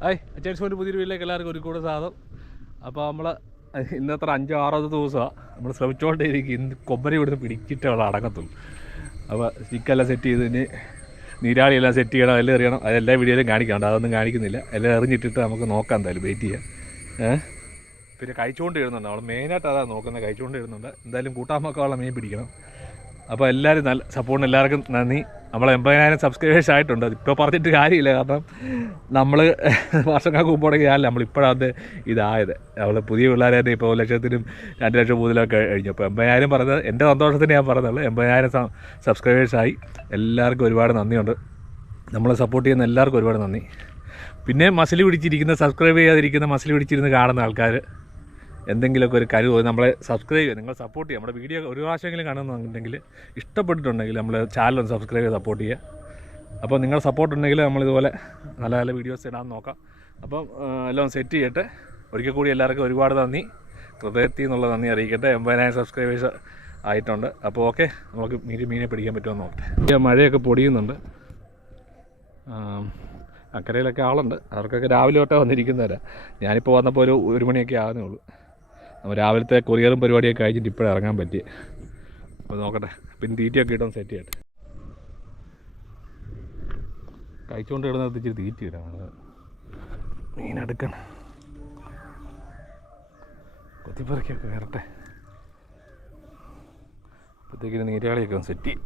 Hi അച്ചേഴ്സ്മെന്റ് പുതിയൊരു വീട്ടിലേക്ക് എല്ലാവർക്കും ഒരു കൂടെ സാധം അപ്പോൾ നമ്മൾ ഇന്നത്ര അഞ്ചോ ആറോ ദിവസമാണ് നമ്മൾ ശ്രമിച്ചുകൊണ്ടേയിരിക്കും ഇന്ന് കൊമ്പരി ഇവിടുന്ന് പിടിച്ചിട്ട് ഉള്ള അടങ്ങത്തുള്ളൂ അപ്പോൾ സ്റ്റിക്കെല്ലാം സെറ്റ് ചെയ്ത് ഇനി നീരാളിയെല്ലാം സെറ്റ് ചെയ്യണം അതെല്ലാം എറിയണം. അതെല്ലാ വീഡിയോയിലും കാണിക്കാണ്ട് അതൊന്നും കാണിക്കുന്നില്ല. എല്ലാം എറിഞ്ഞിട്ടിട്ട് നമുക്ക് നോക്കാം എന്തായാലും. വെയിറ്റ് ചെയ്യാം. പിന്നെ കഴിച്ചുകൊണ്ട് ഇടുന്നുണ്ട് നമ്മൾ മെയിനായിട്ട് അതാണ് നോക്കുന്നത്. കഴിച്ചുകൊണ്ട് ഇടുന്നുണ്ട് എന്തായാലും കൂട്ടാമൊക്കെയുള്ള മീൻ പിടിക്കണം. അപ്പോൾ എല്ലാവരും നല്ല സപ്പോർട്ടിന് എല്ലാവർക്കും നന്ദി. നമ്മൾ എൺപതിനായിരം സബ്സ്ക്രൈബേഴ്സ് ആയിട്ടുണ്ട്. ഇപ്പോൾ പറഞ്ഞിട്ട് കാര്യമില്ല. കാരണം നമ്മൾ വർഷങ്ങൾക്ക് മുമ്പോടേക്ക് ആയല്ല നമ്മൾ ഇപ്പോഴത് ഇതായത്. നമ്മൾ പുതിയ പിള്ളേരെ തന്നെ ഇപ്പോൾ ഒരു ലക്ഷത്തിനും രണ്ട് ലക്ഷം മൂന്നിലൊക്കെ കഴിഞ്ഞു. അപ്പോൾ എൺപതിനായിരം പറഞ്ഞത് എന്റെ സന്തോഷത്തിന് ഞാൻ പറഞ്ഞുള്ളൂ എൺപതിനായിരം സബ്സ്ക്രൈബേഴ്സായി എല്ലാവർക്കും ഒരുപാട് നന്ദിയുണ്ട്. നമ്മളെ സപ്പോർട്ട് ചെയ്യുന്ന എല്ലാവർക്കും ഒരുപാട് നന്ദി. പിന്നെ മസിൽ പിടിച്ചിരിക്കുന്ന സബ്സ്ക്രൈബ് ചെയ്യാതിരിക്കുന്ന മസിൽ പിടിച്ചിരുന്ന് കാണുന്ന ആൾക്കാർ എന്തെങ്കിലുമൊക്കെ ഒരു കഴിവ് നമ്മളെ സബ്സ്ക്രൈബ് ചെയ്യുക. നിങ്ങൾ സപ്പോർട്ട് ചെയ്യുക. നമ്മുടെ വീഡിയോ ഒരു പ്രാവശ്യമെങ്കിലും കാണുന്നുണ്ടെങ്കിൽ ഇഷ്ടപ്പെട്ടിട്ടുണ്ടെങ്കിൽ നമ്മൾ ചാനൽ ഒന്ന് സബ്സ്ക്രൈബ് ചെയ്ത് സപ്പോർട്ട് ചെയ്യുക. അപ്പോൾ നിങ്ങൾ സപ്പോർട്ട് ഉണ്ടെങ്കിൽ നമ്മളിതുപോലെ നല്ല നല്ല വീഡിയോസ് ഇടാൻ നോക്കാം. അപ്പം എല്ലാം സെറ്റ് ചെയ്യട്ടെ. ഒരിക്കൽ കൂടി എല്ലാവർക്കും ഒരുപാട് നന്ദി. ഹൃദയത്തിൽ നിന്നുള്ള നന്ദി അറിയിക്കട്ടെ. എൺപതിനായിരം സബ്സ്ക്രൈബേഴ്സ് ആയിട്ടുണ്ട്. അപ്പോൾ ഓക്കെ നമുക്ക് മീൻ മീനെ പിടിക്കാൻ പറ്റുമോ നോക്കട്ടെ മഴയൊക്കെ പൊടിയുന്നുണ്ട്. അക്കരയിലൊക്കെ ആളുണ്ട്. അവർക്കൊക്കെ രാവിലെ തൊട്ടേ വന്നിരിക്കുന്നവരാണ് ഞാനിപ്പോൾ വന്നപ്പോൾ ഒരു ഒരു മണിയൊക്കെ ആകുന്നേ ഉള്ളൂ. അപ്പോൾ രാവിലത്തെ കൊറിയറും പരിപാടിയൊക്കെ കഴിച്ചിട്ട് ഇപ്പോഴും ഇറങ്ങാൻ പറ്റി. അപ്പോൾ നോക്കട്ടെ പിന്നെ തീറ്റയൊക്കെ ഇട്ടൊന്ന് സെറ്റ് ചെയ്യട്ടെ. കഴിച്ചുകൊണ്ട് കിടന്നത് ഇച്ചിരി തീറ്റ ഇടാം മീനെടുക്കണം കൊത്തിപ്പറക്കൊക്കെ കയറട്ടെ അപ്പോഴത്തേക്കിന് നീരാളിയൊക്കെ ഒന്ന് സെറ്റ് ചെയ്യും.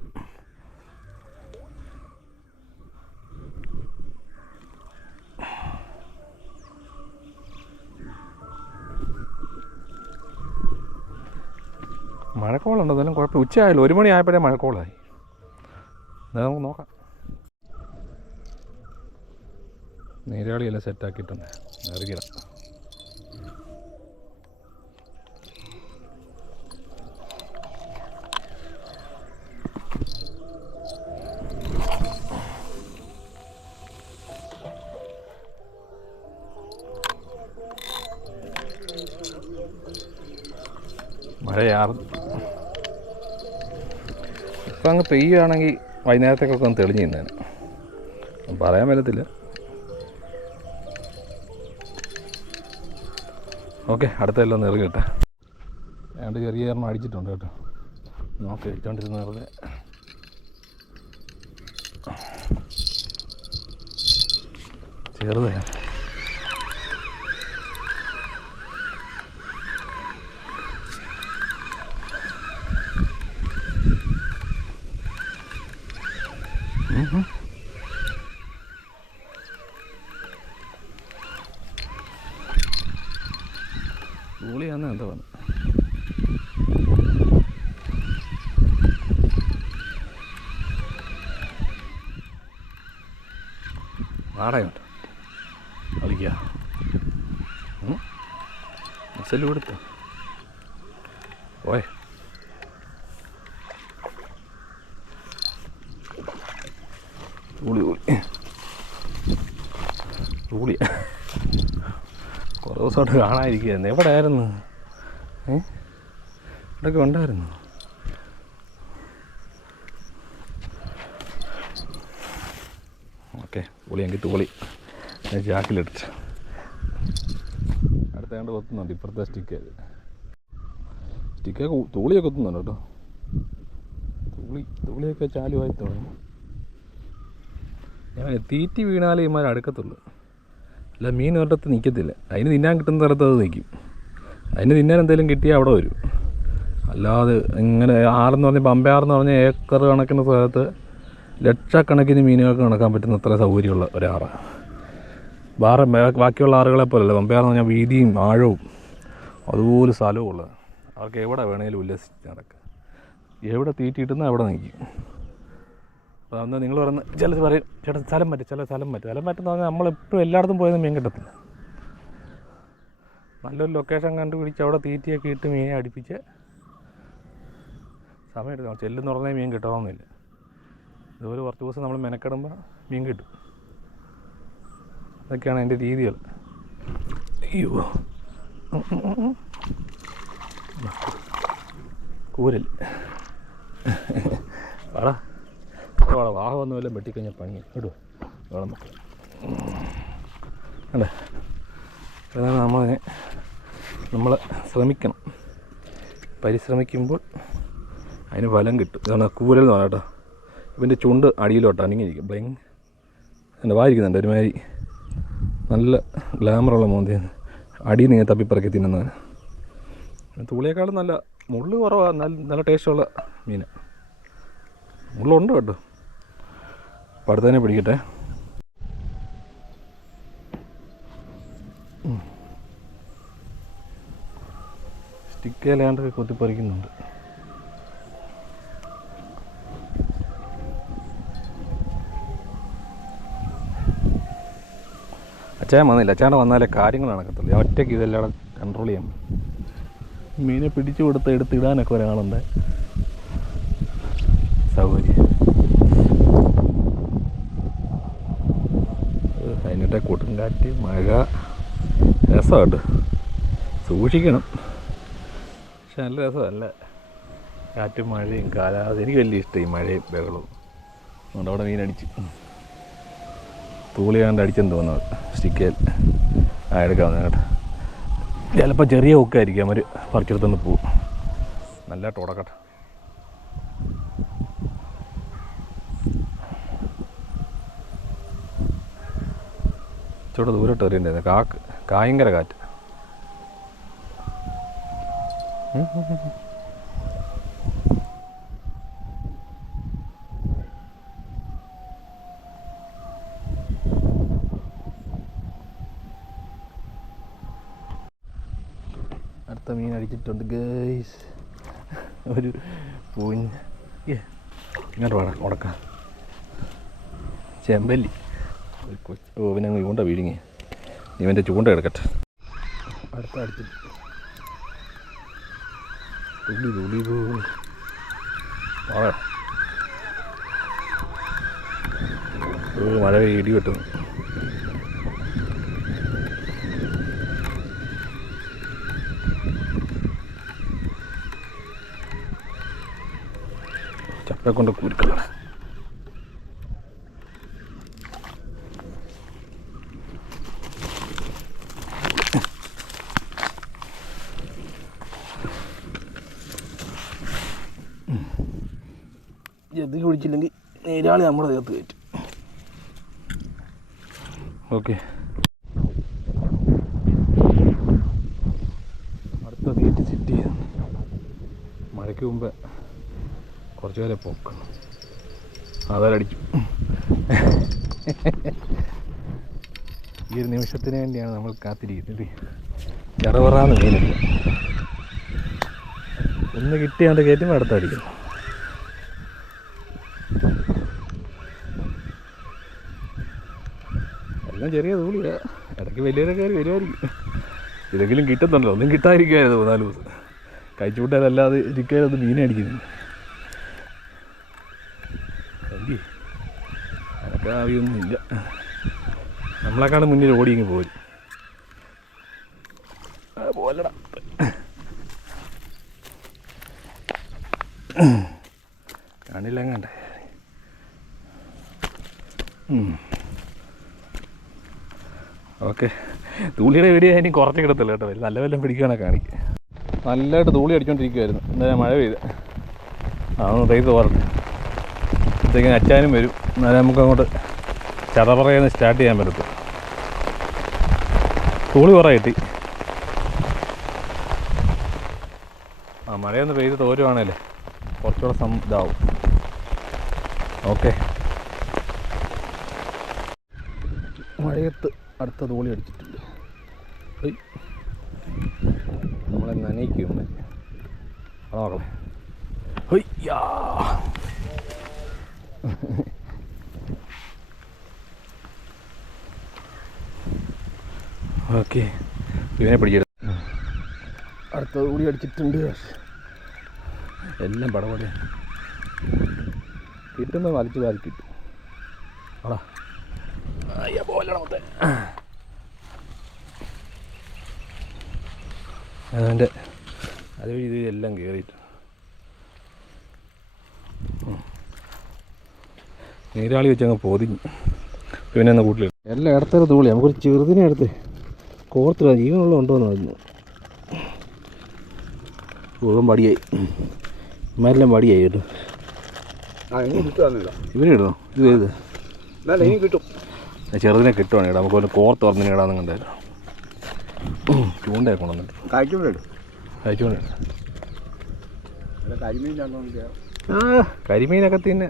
മഴക്കോളുണ്ട്? എന്തായാലും കുഴപ്പമില്ല ഉച്ചയായല്ലോ. ഒരു മണി ആയപ്പോഴേ മഴക്കോളായി. എന്നാൽ നമുക്ക് നോക്കാം. നീരാളിയെല്ലാം സെറ്റാക്കിയിട്ടുണ്ട് ഇറങ്ങിടാം മഴയാറും. ഇപ്പം അങ്ങ് പെയ്യുകയാണെങ്കിൽ വൈകുന്നേരത്തേക്കൊക്കെ ഒന്ന് തെളിഞ്ഞു നിന്നേനെ. പറയാൻ പറ്റത്തില്ല. ഓക്കെ അടുത്തെല്ലാം ഒന്ന് കേട്ടാ രണ്ട് ചെറിയ എണ്ണം അടിച്ചിട്ടുണ്ട് കേട്ടോ. നോക്കി അടിച്ചോണ്ടിരുന്ന വെറുതെ. ചെറുതാണ് ഗോളിയാന്ന് എന്താ പറഞ്ഞു? നാടകമുണ്ട് കളിക്കുക മസൽ കൊടുത്ത ഊളി കുറേ ദിവസമായിട്ട് കാണാതിരിക്കുകയായിരുന്നു. എവിടെ ആയിരുന്നു ഏ? ഇവിടെയൊക്കെ ഉണ്ടായിരുന്നു. ഓക്കെ തോളി ഞാൻ ജാക്കിലെടുത്ത് അടുത്ത കണ്ട് കൊത്തുന്നുണ്ട്. ഇപ്പുറത്തെ സ്റ്റിക്ക്. സ്റ്റിക്ക് തോളിയൊക്കെ കൊത്തുന്നുണ്ട് കേട്ടോ. തോളി തോളിയൊക്കെ ചാലുമായി തുടങ്ങും. ഞാൻ തീറ്റി വീണാലേ ഇമാർ അടുക്കത്തുള്ളൂ. അല്ല മീൻ ഒരിടത്ത് നിൽക്കത്തില്ല അതിന് തിന്നാൻ കിട്ടുന്ന സ്ഥലത്ത് അത് നിൽക്കും അതിന് തിന്നാൻ എന്തെങ്കിലും കിട്ടിയാൽ അവിടെ വരും. അല്ലാതെ ഇങ്ങനെ ആറെന്ന് പറഞ്ഞ പമ്പയാറെന്ന് പറഞ്ഞ ഏക്കർ കണക്കിന് സ്ഥലത്ത് ലക്ഷക്കണക്കിന് മീനുകൾക്ക് കണക്കാൻ പറ്റുന്ന അത്ര സൗകര്യമുള്ള ഒരാറാണ് വേറെ ബാക്കിയുള്ള ആറുകളെ പോലല്ല പമ്പയാറെന്ന് പറഞ്ഞാൽ വീതിയും ആഴവും. അതുപോലെ സ്ഥലവും ഉള്ളത്. അവർക്ക് എവിടെ വേണേലും ഉല്ലസിച്ച് നടക്കുക എവിടെ തീറ്റിയിട്ടുന്ന അവിടെ നിൽക്കും. അപ്പോൾ അന്ന് നിങ്ങൾ പറയുന്ന ചില പറയും ചേട്ടാ സ്ഥലം പറ്റും ചില സ്ഥലം പറ്റും സ്ഥലം പറ്റുന്ന പറഞ്ഞാൽ നമ്മളെപ്പോഴും എല്ലായിടത്തും പോയത് മീൻ കിട്ടത്തില്ല നല്ലൊരു ലൊക്കേഷൻ കണ്ടുപിടിച്ച് അവിടെ തീറ്റയൊക്കെ ഇട്ട് മീനെ അടുപ്പിച്ച് സമയം എടുക്കണം ചെല്ലുന്ന പറഞ്ഞാൽ മീൻ കിട്ടണമെന്നില്ല ഇതുപോലെ കുറച്ച് ദിവസം നമ്മൾ മെനക്കെടുമ്പോൾ മീൻ കിട്ടും അതൊക്കെയാണ് എന്റെ രീതികൾ അയ്യോ. കൂരൽ വാടാ വാടാ വാഹ വന്നു വല്ലതും വെട്ടിക്കഴിഞ്ഞാൽ പണി. ഇടുക വേണം അല്ലേ? അതാണ് നമ്മളതിനെ നമ്മൾ ശ്രമിക്കണം. പരിശ്രമിക്കുമ്പോൾ അതിന് ഫലം കിട്ടും. ഇതാണ് കൂരൽ എന്ന് പറഞ്ഞാൽ കേട്ടോ. ഇവന്റെ ചുണ്ട് അടിയിലോട്ട് അണിങ്ങിയിരിക്കും ബ്ലിങ്. എന്റെ വായിരിക്കുന്നുണ്ട് ഒരുമാതിരി നല്ല ഗ്ലാമറുള്ള മോന്തിയാണ് നിന്ന് ഇങ്ങനെ തപ്പിപ്പറക്കി തിന്നുന്നവന് തൂളിയേക്കാളും നല്ല മുള്ളു കുറവാണ് നല്ല നല്ല ടേസ്റ്റുള്ള മീൻ മുള്ളുണ്ട് കേട്ടോ. അപ്പോൾ പിടിക്കട്ടെ. സ്റ്റിക്കേലാണ്ടൊക്കെ കൊത്തിപ്പറിക്കുന്നുണ്ട്. അച്ചാൻ വന്നില്ല. അച്ചാൻ വന്നാലേ കാര്യങ്ങൾ നടക്കത്തുള്ളൂ. ഒറ്റയ്ക്ക് ഇതെല്ലാം കൺട്രോൾ ചെയ്യാൻ മീനെ പിടിച്ചു കൊടുത്ത് എടുത്തിടാനൊക്കെ ഒരാളുണ്ട്. അതിനിടെ കൊടുങ്കാറ്റ് മഴ രസമുണ്ട് സൂക്ഷിക്കണം. പക്ഷെ നല്ല രസമല്ല. കാറ്റും മഴയും കാലാവസ്ഥ. എനിക്ക് വലിയ ഇഷ്ടം ഈ മഴയും ബഹളവും. അതുകൊണ്ട് അവിടെ മീനടിച്ച്. തൂളിയാണ്ട് അടിച്ചെന്ന് തോന്നുന്നത് സ്റ്റിക്കേൽ. ആ എടുക്കാവുന്ന ചിലപ്പോൾ ചെറിയ ഒക്കായിരിക്കും അവർ പറിച്ചെടുത്തുനിന്ന് പോവും. നല്ല തുടക്കട്ടെ ഇച്ചോടെ ദൂരോട്ട് എറിയണ്ടായിരുന്നു കാക്ക് കായങ്കര കാറ്റ്. അടുത്ത മീൻ അടിച്ചിട്ടുണ്ട് ഗേസ് ഒരു പൂഞ്ഞ് ഇങ്ങോട്ട് വേണം ഉടക്കാം. ചെമ്പല്ലി. ഓ പിന്നെ അങ്ങ് ചൂണ്ട വീഴുങ്ങി. ഇവന്റെ ചൂണ്ട കിടക്കട്ടെ. അടുത്ത അടുത്ത്. മഴ ഇടി വെട്ടുന്നു ചപ്പ കൊണ്ട് കുരുക്കളാണ്. നീരാളി നമ്മുടെ ദേഹത്ത് കയറ്റും. ഓക്കെ. അടുത്ത തീറ്റ് സിറ്റി മഴയ്ക്ക് മുമ്പ് കുറച്ച് നേരം പൊക്കണം. അതാരടിച്ചു ഈ ഒരു നിമിഷത്തിന് വേണ്ടിയാണ് നമ്മൾ കാത്തിരിക്കുന്നത്. ചെറവറാന്ന് മീനില്ല ഒന്ന് കിട്ടിയാണ്ട് കയറ്റുമ്പോൾ അടുത്ത അടിക്കുന്നു എല്ലാം ചെറിയ തൂളിയാ ഇടയ്ക്ക് വലിയൊരു കയറി വരുമായിരിക്കും. ഇതെങ്കിലും കിട്ടുന്നുണ്ടല്ലോ. ഒന്നും കിട്ടാതിരിക്കുമായിരുന്നു മൂന്നാൽ ദിവസം. കഴിച്ചുകൂട്ടാനല്ലാതെ ഇരിക്കാനത് മീനെ അടിക്കുന്നു അല്ലേ അതൊക്കെ ആവിയൊന്നുമില്ല. നമ്മളെക്കാളും മുന്നിൽ ഓടി ഇങ്ങ് പോരും. പോലടാ കാണില്ല അങ്ങാണ്ടേ ഓക്കെ തൂളിയുടെ വീഡിയോ ഇനി കുറച്ച് കിടത്തില്ല കേട്ടോ. നല്ല വല്ലതും പിടിക്കുകയാണെ കാണിക്കുക നല്ലതായിട്ട് തൂളി അടിച്ചോണ്ടിരിക്കുവായിരുന്നു. എന്താ മഴ പെയ്ത്. അതൊന്ന് തേത്ത് പറഞ്ഞു അപ്പോഴത്തേക്കും അച്ചാനും വരും. എന്നാലും നമുക്ക് അങ്ങോട്ട് ചതപറയെന്ന് സ്റ്റാർട്ട് ചെയ്യാൻ പറ്റത്തു. തൂളി കുറേ കിട്ടി. ആ മഴയൊന്ന് പെയ്ത് തോരുവാണേലേ. കുറച്ചുകൂടെ സം ഇതാവും. ഓക്കെ. അടുത്ത തോളി അടിച്ചിട്ടുണ്ട്. നമ്മളെ നനയിക്കും ഹൊയ്യാ ഓക്കെ. ഇവനെ പിടിച്ചെടുത്തു അടുത്ത കൂടി അടിച്ചിട്ടുണ്ട് എല്ലാം പടപടി കിട്ടുമ്പോൾ വലിച്ചു വാരി കിട്ടും. ആടാ അയ്യ പോലെ മൊത്തം. അതിന്റെ അതുവഴി ഇത് എല്ലാം കയറിയിട്ട് നീരാളി വെച്ചങ്ങ് അങ്ങ് പൊതിഞ്ഞു. പിന്നെ ഒന്ന് കൂട്ടിൽ എല്ലാം ഇടത്തൊരു തൂളി. നമുക്കൊരു ചെറുതിനെ എടുത്ത് കോർത്തില്ല ജീവനുള്ള ഉണ്ടോന്ന് പറഞ്ഞു മുഴുവൻ പടിയായി. ഇമാരെല്ലാം പടിയായി കേട്ടോ. ഇവനെ ഇടണോ ഇത് ഏത്? കിട്ടും. ചെറുതിനെ കിട്ടുവാണ് ഇടാം നമുക്ക് കോർത്ത് ഇടാന്ന് കണ്ടായിരുന്നു ചൂണ്ടയൊക്കെ കൊണ്ടുവന്നിട്ട്. കരിമീൻ ആ കരിമീനൊക്കെ തിന്നെ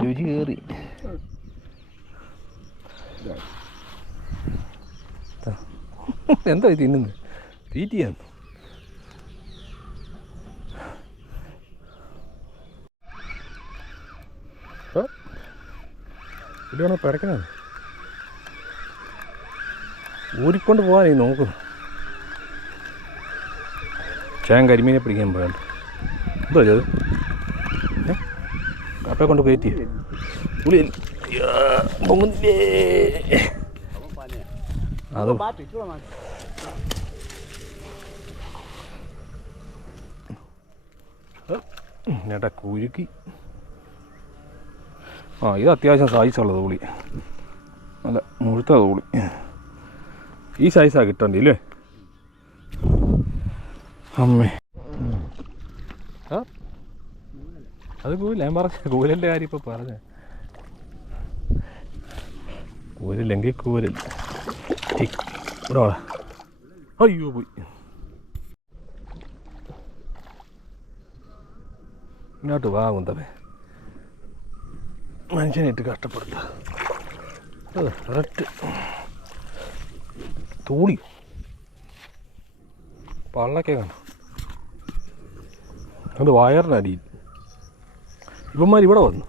രുചി കയറി എന്താ തിന്നുന്നത് തീറ്റിയാണ് ഇല്ലാണോ പിടക്കണത് ഊരിക്കൊണ്ട് പോകാനേ നോക്കുന്നു ചേൻ കരിമീനെ പിടിക്കാൻ പോയാണ്ട് എന്തോ ചെയ്തു കപ്പയെ കൊണ്ട് കയറ്റി അത്. ചേട്ടാ കുരുക്കി. ആ ഇത് അത്യാവശ്യം സൈസുള്ളത് പുളി. അല്ല മുഴുത്തത് പുളി. ഈ സൈസാണ് കിട്ടണ്ടേ ഇല്ലേ? അമ്മേ. അത് കൂല ഞാൻ പറഞ്ഞ കൂലന്റെ കാര്യം ഇപ്പോൾ പറഞ്ഞ. കൂരില്ലെങ്കിൽ കൂരില്ല അയ്യോ പോയി. ഇങ്ങോട്ട് വാ കുന്തമേ. മനുഷ്യനായിട്ട് കഷ്ടപ്പെടുത്ത. ഒരൊറ്റ. തൂളി പള്ളൊക്കെ കണ്ടു? അത് വയറിനടിയിൽ ഇവന്മാർ ഇവിടെ വന്നു.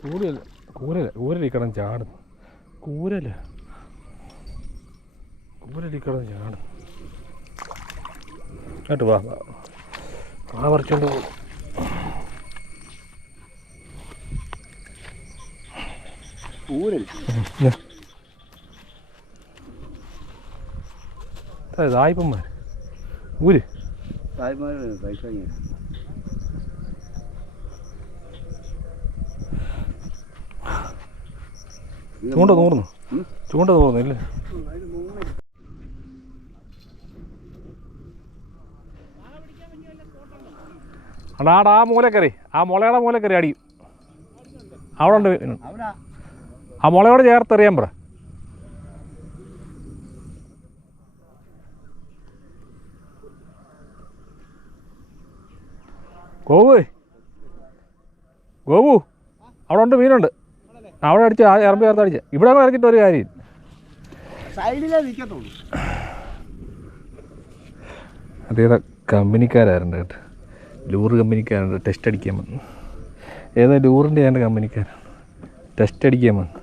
കൂരല്ല കൂരല്ല കൂരലിക്കണം ചാടുന്നു കൂരല്ല കൂരലിക്കണം ചാടുന്നു കേട്ടോ വാ വാ. വാ പറിച്ചോണ്ട് പോകും ഊരൽ സായിപ്പന്മാർ ഊര്. ചൂണ്ട തോർന്നു ചൂണ്ട തോർന്നില്ലേ അടാടാ ആ മൂലക്കറി ആ മുളയുടെ മൂലക്കറി അടിയും. അവിടെ ഉണ്ട്. ആ മുളയോട് ചേർത്തെറിയാൻ പറ. ഗോവു. ഗോവു. അവിടെ ഉണ്ട് മീനുണ്ട്. അവിടെ അടിച്ച് ഇറമ്പി ചേർത്ത് അടിച്ച്. ഇവിടെ അങ്ങ് ഇറക്കിയിട്ട് ഒരു കാര്യം. അതേതാ കമ്പനിക്കാരായിരുന്നു കേട്ടോ? ലൂർ കമ്പനിക്കാരുണ്ട് ടെസ്റ്റ് അടിക്കാൻ വന്നു. ഏതാ ലൂറിന്റെ ഏതാണ്ട് കമ്പനിക്കാരാണ് ടെസ്റ്റ് അടിക്കാൻ വന്നു.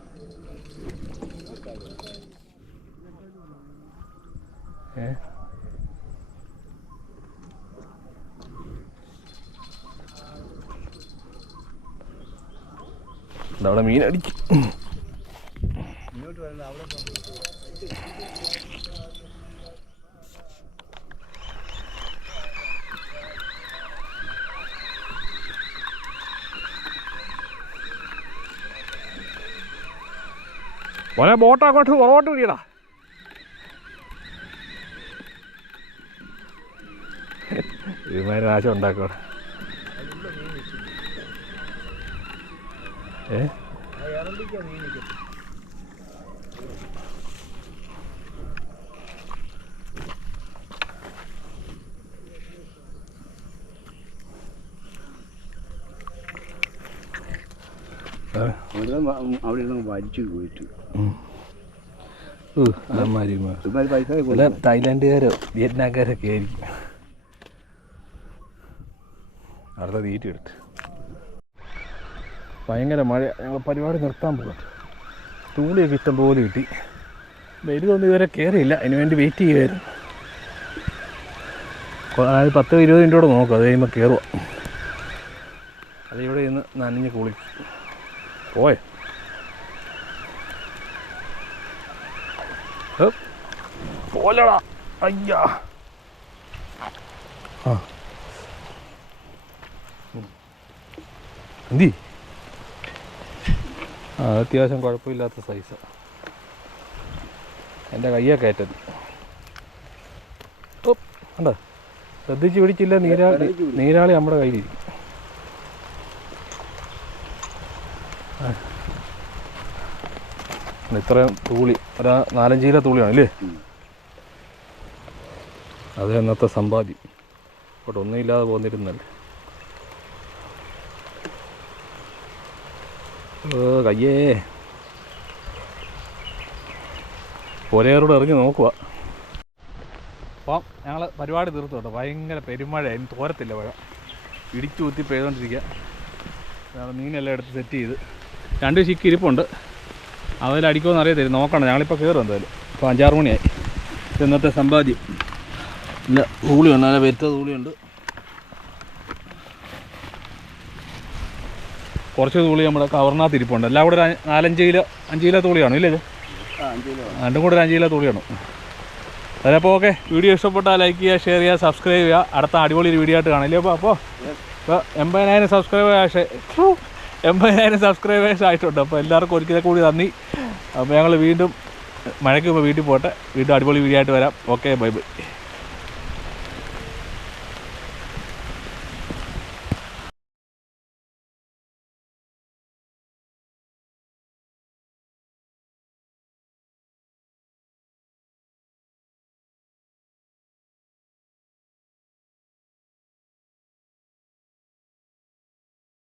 ഏ? അവിടെ മീൻ അടിക്കും. മോനെ ബോട്ട് അങ്ങോട്ട് പുറകോട്ട് വിടിയടാ ഇതുമാതിരി നാശം ഉണ്ടാക്കോടെ ഏ. അവിടെ വലിച്ചു പോയിട്ട്. തായ്ലാൻഡുകാരോ വിയറ്റ്നാംകാരൊക്കെ ആയിരിക്കും. അടുത്ത തീറ്റ എടുത്ത് ഭയങ്കര മഴ. ഞങ്ങൾ പരിപാടി നിർത്താൻ പോകും തൂളിയൊക്കെ ഇഷ്ടം പോലെ കിട്ടി. വരുതൊന്നും ഇതുവരെ കയറിയില്ല അതിന് വേണ്ടി വെയിറ്റ് ചെയ്യുമായിരുന്നു അതായത് പത്ത് ഇരുപത് മിനിറ്റോടെ നോക്കും. അത് കഴിയുമ്പോൾ കയറുക അതിവിടെ ഇന്ന് നനഞ്ഞ് കുളിക്കും പോയെ? പോലടാ. അയ്യാ. ആ. എന്തി അത്യാവശ്യം കുഴപ്പമില്ലാത്ത സൈസ് എന്റെ കയ്യെ കയറ്റത് ഓ അണ്ട ശ്രദ്ധിച്ച് പിടിച്ചില്ല നീരാളി. നീരാളി നമ്മുടെ കയ്യിലിരിക്കും. ഇത്രയും തൂളി ഒരു നാലഞ്ച് കിലോ തൂളിയാണ് അല്ലേ ഉം. അത് ഇന്നത്തെ സമ്പാദ്യം. ഇവിടെ ഒന്നുമില്ലാതെ പോന്നിരുന്നല്ലേ? കയ്യേ. പുരയോട് ഇറങ്ങി നോക്കുക അപ്പം ഞങ്ങൾ പരിപാടി തീർത്തു കേട്ടോ. ഭയങ്കര പെരുമഴ അതിന് തോരത്തില്ല മഴ. ഇടിച്ചു കുത്തി പെയ്തുകൊണ്ടിരിക്കുക മീനെല്ലാം എടുത്ത് സെറ്റ് ചെയ്ത്. രണ്ട് ശിക്ക് ഇരിപ്പുണ്ട്. അതിൽ അടിക്കുമെന്ന് അറിയത്തില്ല. നോക്കണം ഞങ്ങളിപ്പോൾ കയറും എന്തായാലും. ഇപ്പോൾ അഞ്ചാറ് മണിയായി. ഇന്നത്തെ സമ്പാദ്യം. ഇല്ല തൂളിയുണ്ട് നല്ല വെറ്റ തൂളിയുണ്ട് കുറച്ച് തൂളി നമ്മുടെ കവറിനകത്ത് ഇരിപ്പുണ്ട്. എല്ലാം കൂടെ ഒരു നാലഞ്ച് കിലോ അഞ്ച് കിലോ തൂളിയാണ് ഇല്ലേ ഇത്? രണ്ടും കൂടെ ഒരു അഞ്ച് കിലോ തൂളിയാണ്? അതപ്പോൾ ഓക്കെ. വീഡിയോ ഇഷ്ടപ്പെട്ടാൽ ലൈക്ക് ചെയ്യുക ഷെയർ ചെയ്യുക സബ്സ്ക്രൈബ് ചെയ്യുക. അടുത്ത അടിപൊളി ഒരു വീഡിയോ ആയിട്ട് കാണില്ലേ അപ്പോൾ അപ്പോൾ ഇപ്പോൾ എൺപതിനായിരം സബ്സ്ക്രൈബേഴ്സ് എൺപതിനായിരം സബ്സ്ക്രൈബേഴ്സ് ആയിട്ടുണ്ട്. അപ്പോൾ എല്ലാവർക്കും ഒരിക്കലും കൂടി നന്ദി. അപ്പോൾ ഞങ്ങൾ വീണ്ടും മഴയ്ക്ക് ഇപ്പോൾ വീട്ടിൽ പോട്ടെ. വീണ്ടും അടിപൊളി വീഡിയോ ആയിട്ട് വരാം. Okay bye bye.